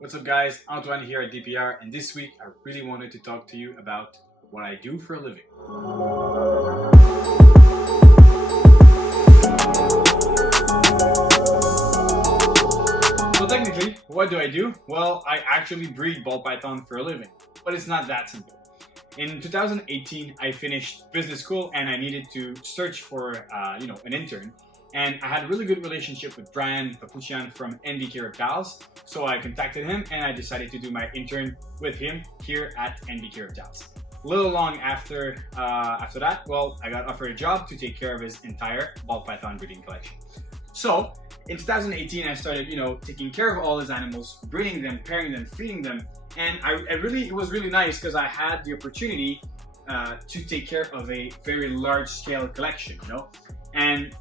What's up guys, Antoine here at DPR, and this week I really wanted to talk to you about what I do for a living. So technically, what do I do? Well, I actually breed ball python for a living, but it's not that simple. In 2018, I finished business school and I needed to search for an intern. And I had a really good relationship with Brian Papuchian from NBK Reptiles. So I contacted him and I decided to do my intern with him here at NBK Reptiles. A little long after that, well, I got offered a job to take care of his entire ball python breeding collection. So in 2018, I started, taking care of all his animals, breeding them, pairing them, feeding them. And it was really nice because I had the opportunity to take care of a very large scale collection, And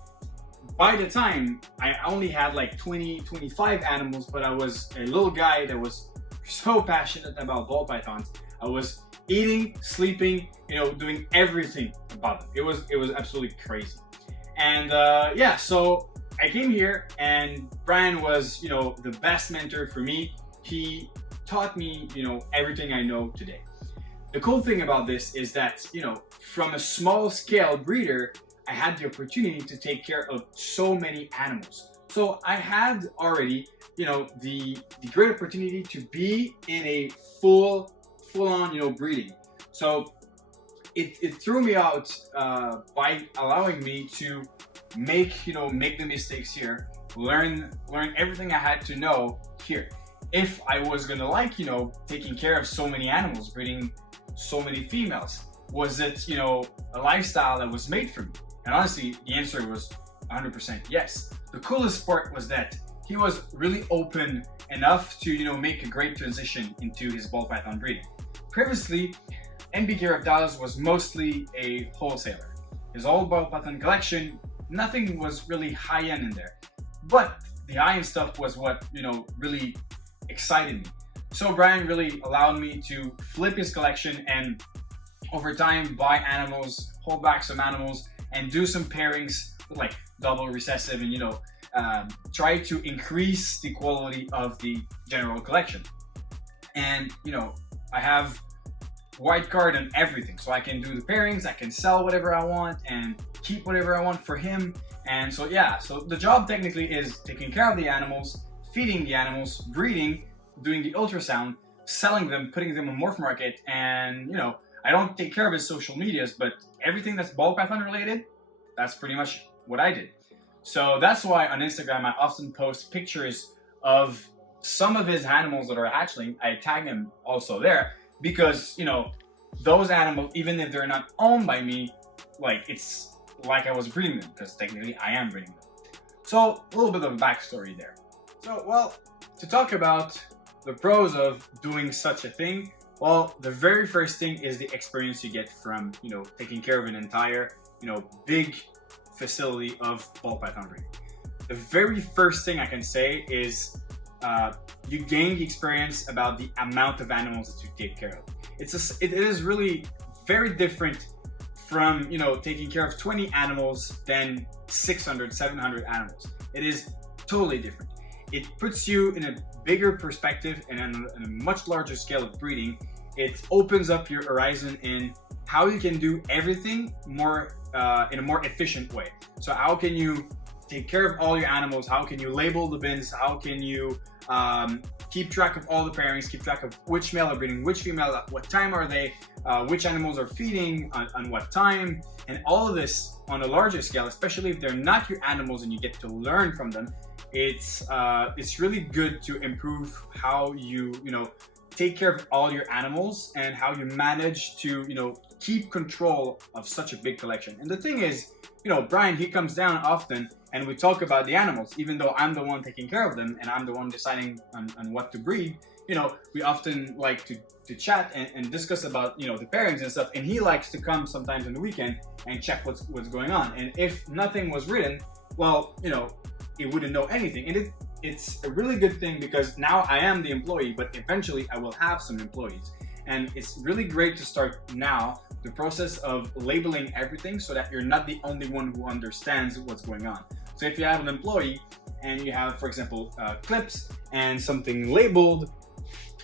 by the time, I only had like 25 animals, but I was a little guy that was so passionate about ball pythons. I was eating, sleeping, doing everything about them. It was absolutely crazy. And so I came here and Brian was, the best mentor for me. He taught me, everything I know today. The cool thing about this is that, from a small scale breeder, I had the opportunity to take care of so many animals. So I had already, the great opportunity to be in a full-on, breeding. So it threw me out by allowing me to make the mistakes here, learn everything I had to know here. If I was gonna taking care of so many animals, breeding so many females, was it, a lifestyle that was made for me? And honestly, the answer was 100% yes. The coolest part was that he was really open enough to, make a great transition into his ball python breeding. Previously, NBK Reptiles was mostly a wholesaler. His old ball python collection, nothing was really high-end in there. But the high-end stuff was what, really excited me. So Brian really allowed me to flip his collection and over time buy animals, hold back some animals, and do some pairings with like double recessive and try to increase the quality of the general collection. And I have white card on everything, so I can do the pairings, I can sell whatever I want and keep whatever I want for him. And so so the job technically is taking care of the animals, feeding the animals, breeding, doing the ultrasound, selling them, putting them on morph market, and I don't take care of his social medias, but everything that's ball python related, that's pretty much what I did. So that's why on Instagram I often post pictures of some of his animals that are hatchling. I tag him also there because those animals, even if they're not owned by me, it's like I was breeding them, because technically I am breeding them. So a little bit of a backstory there. So well, to talk about the pros of doing such a thing, well, the very first thing is the experience you get from, taking care of an entire, big facility of ball python breeding. The very first thing I can say is you gain the experience about the amount of animals that you take care of. It is really very different from, taking care of 20 animals than 600, 700 animals. It is totally different. It puts you in a bigger perspective and on a much larger scale of breeding. It opens up your horizon in how you can do everything more in a more efficient way. So how can you take care of all your animals? How can you label the bins? How can you keep track of all the pairings, keep track of which male are breeding, which female, at what time are they, which animals are feeding, on what time, and all of this on a larger scale, especially if they're not your animals and you get to learn from them. It's really good to improve how you take care of all your animals and how you manage to keep control of such a big collection. And the thing is, Brian, he comes down often and we talk about the animals, even though I'm the one taking care of them and I'm the one deciding on what to breed. We often like to chat and discuss about the pairings and stuff, and he likes to come sometimes on the weekend and check what's going on. And if nothing was written, well, he wouldn't know anything. And it's a really good thing because now I am the employee, but eventually I will have some employees. And it's really great to start now the process of labeling everything so that you're not the only one who understands what's going on. So if you have an employee and you have, for example, clips and something labeled,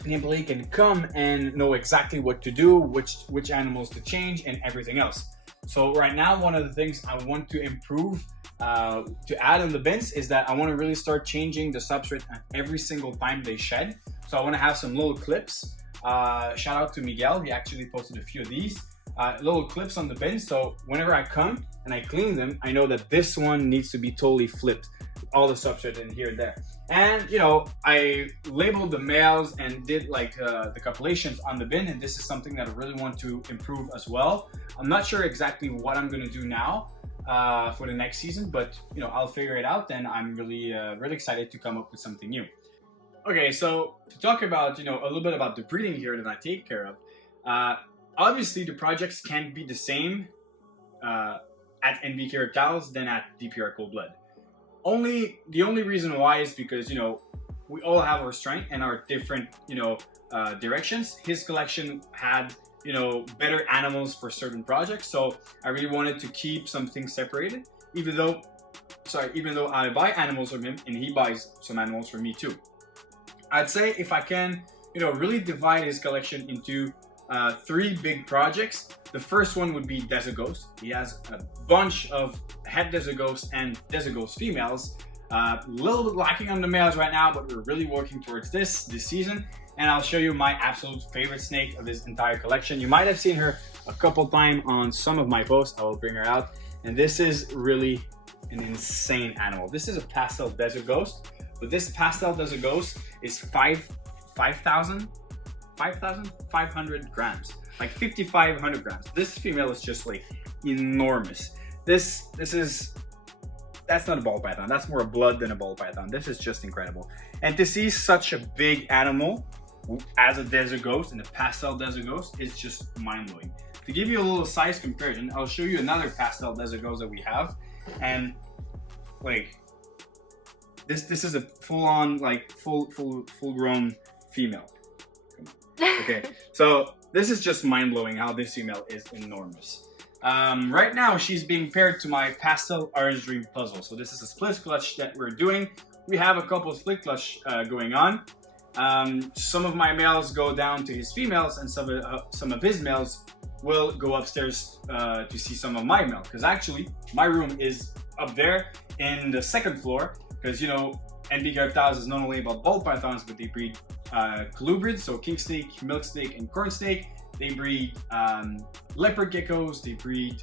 an employee can come and know exactly what to do, which animals to change, and everything else. So right now, one of the things I want to improve, to add on the bins, is that I want to really start changing the substrate every single time they shed. So I want to have some little clips. Shout out to Miguel, he actually posted a few of these. Little clips on the bin, so whenever I come and I clean them, I know that this one needs to be totally flipped, all the substrate in here and there. And you know, I labeled the males and did like the copulations on the bin, and this is something that I really want to improve as well. I'm not sure exactly what I'm gonna do now for the next season, but you know, I'll figure it out, and I'm really really excited to come up with something new. Okay, so to talk about, you know, a little bit about the breeding here that I take care of. Obviously, the projects can't be the same at NBK Reptiles than at DPR Coldblood. The only reason why is because, you know, we all have our strength and our different, you know, directions. His collection had, you know, better animals for certain projects, so I really wanted to keep some things separated. Even though I buy animals from him and he buys some animals from me too. I'd say if I can, you know, really divide his collection into 3 big projects. The first one would be Desert Ghost. He has a bunch of het Desert Ghost and Desert Ghost females. A little bit lacking on the males right now, but we're really working towards this season. And I'll show you my absolute favorite snake of his entire collection. You might have seen her a couple times on some of my posts. I will bring her out. And this is really an insane animal. This is a pastel Desert Ghost, but this pastel Desert Ghost is 5,500 grams, like 5,500 grams. This female is just like enormous. That's not a ball python. That's more a blood than a ball python. This is just incredible. And to see such a big animal as a Desert Ghost and a pastel Desert Ghost is just mind-blowing. To give you a little size comparison, I'll show you another pastel Desert Ghost that we have, and like this is a full-on, like full-grown female. Okay, so this is just mind-blowing how this female is enormous. Right now, she's being paired to my pastel orange dream puzzle. So this is a split clutch that we're doing. We have a couple of split clutch going on. Some of my males go down to his females, and some of his males will go upstairs to see some of my males. Because actually, my room is up there in the 2nd floor. Because, you know, NBK Reptiles is not only about ball pythons, but they breed colubrids, so king snake, milk snake, and corn snake. They breed leopard geckos. They breed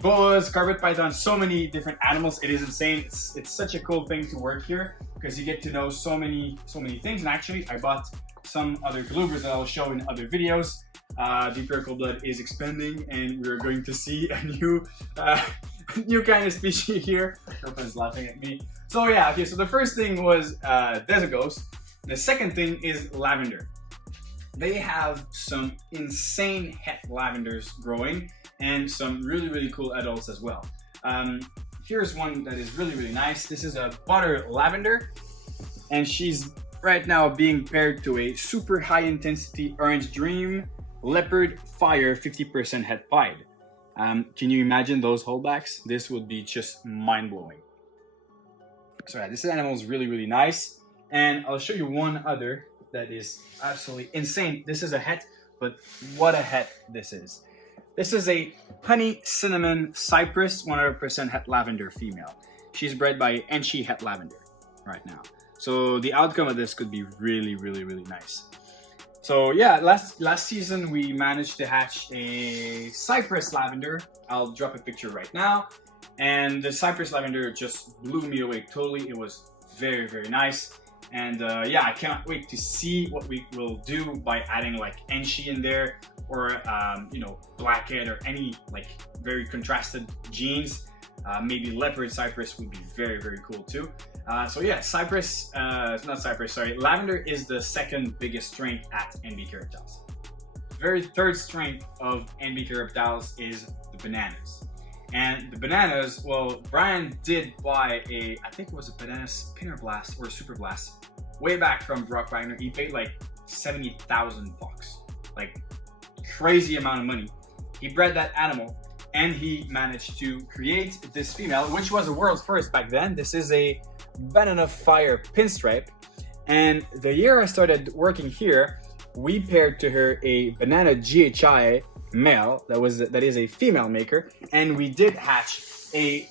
boas, carpet pythons, so many different animals. It is insane. It's such a cool thing to work here because you get to know so many things. And actually, I bought some other colubrids that I'll show in other videos. DPR Coldblood is expanding, and we're going to see a new kind of species here. Girlfriend's laughing at me. So yeah, okay, so the first thing was Desert Ghost. The second thing is lavender. They have some insane het lavenders growing and some really cool adults as well. Here's one that is really nice. This is a butter lavender, and she's right now being paired to a super high intensity orange dream leopard fire 50% het pied. Can you imagine those holdbacks? This would be just mind-blowing. So yeah, this animal is really nice, and I'll show you one other that is absolutely insane. This is a het, but what a het this is. This is a honey cinnamon cypress 100% het lavender female. She's bred by Enchi Het Lavender right now. So the outcome of this could be really nice. So yeah, last season we managed to hatch a cypress lavender. I'll drop a picture right now. And the cypress lavender just blew me away totally. It was very nice. And yeah, I cannot wait to see what we will do by adding like Enchi in there, or you know, blackhead, or any like very contrasted genes. Maybe leopard cypress would be very cool too. So yeah, lavender is the 2nd biggest strength at NBK Reptiles. Very 3rd strength of NBK Reptiles is the bananas. And the bananas, well, Brian did buy I think it was a banana spinner blast or super blast way back from Brock Wagner. He paid like $70,000, like crazy amount of money. He bred that animal, and he managed to create this female, which was a world's first back then. This is a banana fire pinstripe. And the year I started working here, we paired to her a banana GHI male that is a female maker, and we did hatch a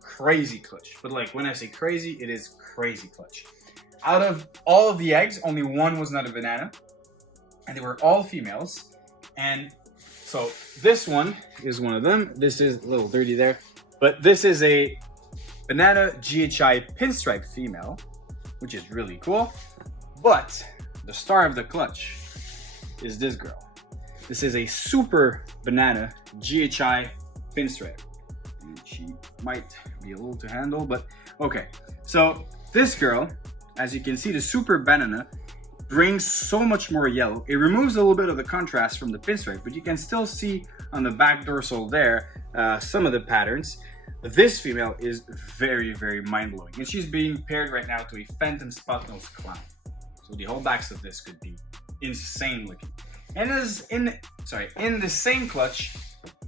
crazy clutch. But like when I say crazy, it is crazy clutch. Out of all of the eggs, only one was not a banana, and they were all females. And so this one is one of them. This is a little dirty there, but this is a banana GHI pinstripe female, which is really cool. But the star of the clutch is this girl. This is a super banana GHI pinstripe. And she might be a little to handle, but okay. So this girl, as you can see, the super banana brings so much more yellow. It removes a little bit of the contrast from the pinstripe, but you can still see on the back dorsal there some of the patterns. This female is very, very mind-blowing, and she's being paired right now to a phantom spotnose clown. So the whole backs of this could be insane looking. And in the same clutch,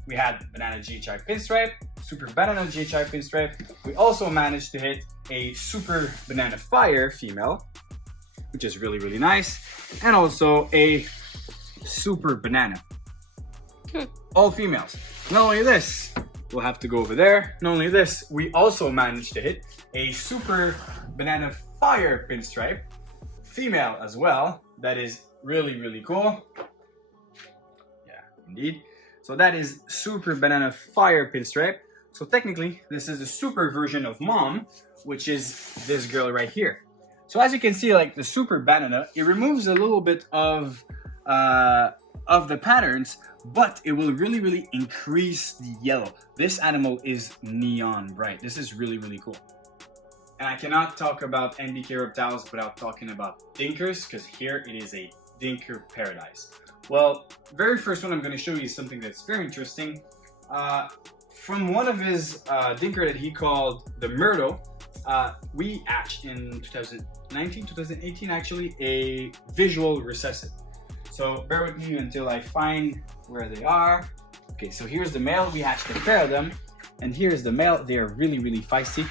we had banana GHI pinstripe, super banana GHI pinstripe. We also managed to hit a super banana fire female, which is really, really nice, and also a super banana. All females. Not only this, we'll have to go over there. Not only this, we also managed to hit a super banana fire pinstripe female as well. That is really, really cool. Yeah, indeed. So that is super banana fire pinstripe. So technically, this is a super version of mom, which is this girl right here. So as you can see, like the super banana, it removes a little bit of the patterns, but it will really, really increase the yellow. This animal is neon bright. This is really, really cool. And I cannot talk about NBK reptiles without talking about dinkers, because here it is a dinker paradise. Well, very first one I'm going to show you is something that's very interesting. From one of his dinker that he called the Myrtle, we hatched in 2019, 2018 actually, a visual recessive. So bear with me until I find where they are. Okay, so here's the male. We hatched a pair of them, and here's the male. They are really, really feisty.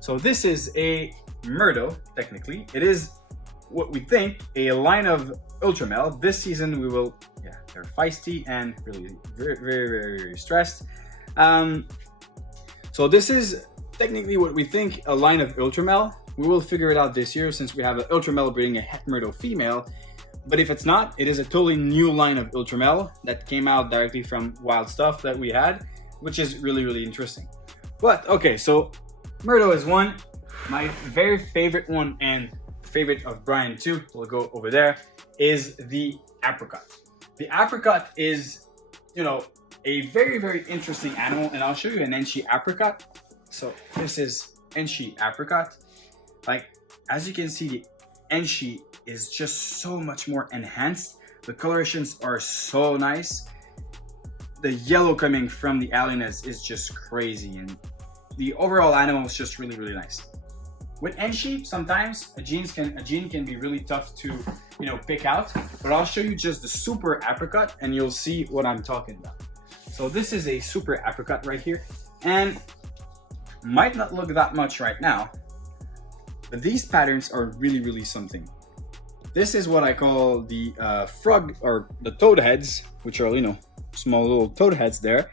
So this is a Myrtle, technically. It is what we think a line of ultra male. This season we will, yeah, they're feisty and really very, very, very, very stressed. So this is technically what we think a line of ultra male. We will figure it out this year since we have an ultra male breeding a het Myrtle female. But if it's not, it is a totally new line of ultra male that came out directly from wild stuff that we had, which is really, really interesting. But okay, so Myrtle is one. My very favorite one and favorite of Brian too, we'll go over there, is the apricot. The apricot is, you know, a very, very interesting animal, and I'll show you an Enchi apricot. So this is Enchi apricot. Like, as you can see, the Enchi is just so much more enhanced. The colorations are so nice. The yellow coming from the allinas is just crazy, and the overall animal is just really, really nice. With Enchi, sometimes a gene can be really tough to, you know, pick out, but I'll show you just the super apricot and you'll see what I'm talking about. So this is a super apricot right here, and might not look that much right now, but these patterns are really, really something. This is what I call the frog, or the toad heads, which are, you know, small little toad heads there.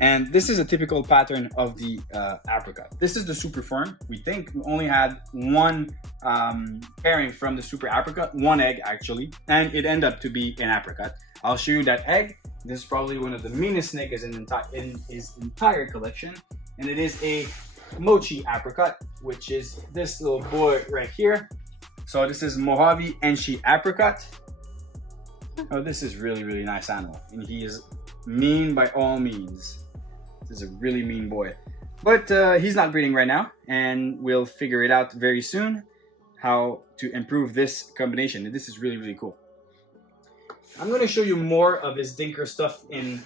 And this is a typical pattern of the apricot. This is the super form. We think we only had one pairing from the super apricot, one egg actually, and it ended up to be an apricot. I'll show you that egg. This is probably one of the meanest snakes in his entire collection, and it is a mochi apricot, which is this little boy right here. So this is Mojave Enchi apricot. Oh, this is really, really nice animal, and he is mean by all means. This is a really mean boy, but he's not breeding right now, and we'll figure it out very soon how to improve this combination. And this is really, really cool. I'm going to show you more of his dinker stuff in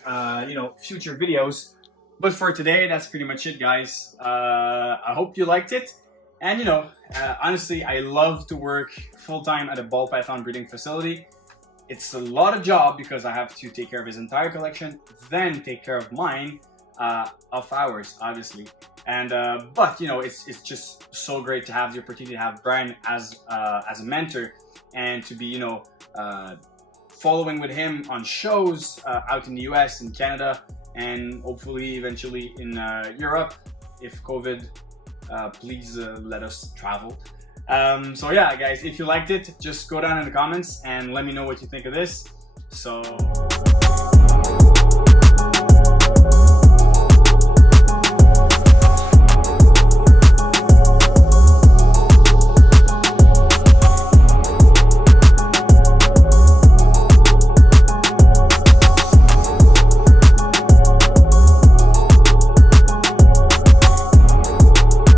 you know, future videos, but for today that's pretty much it, guys. I hope you liked it, and you know, honestly, I love to work full-time at a ball python breeding facility. It's a lot of job because I have to take care of his entire collection, then take care of mine. of ours, obviously. And but you know, it's just so great to have the opportunity to have Brian as a mentor, and to be, you know, following with him on shows out in the US and Canada, and hopefully eventually in Europe, if COVID please let us travel. So yeah, guys, if you liked it, just go down in the comments and let me know what you think of this. So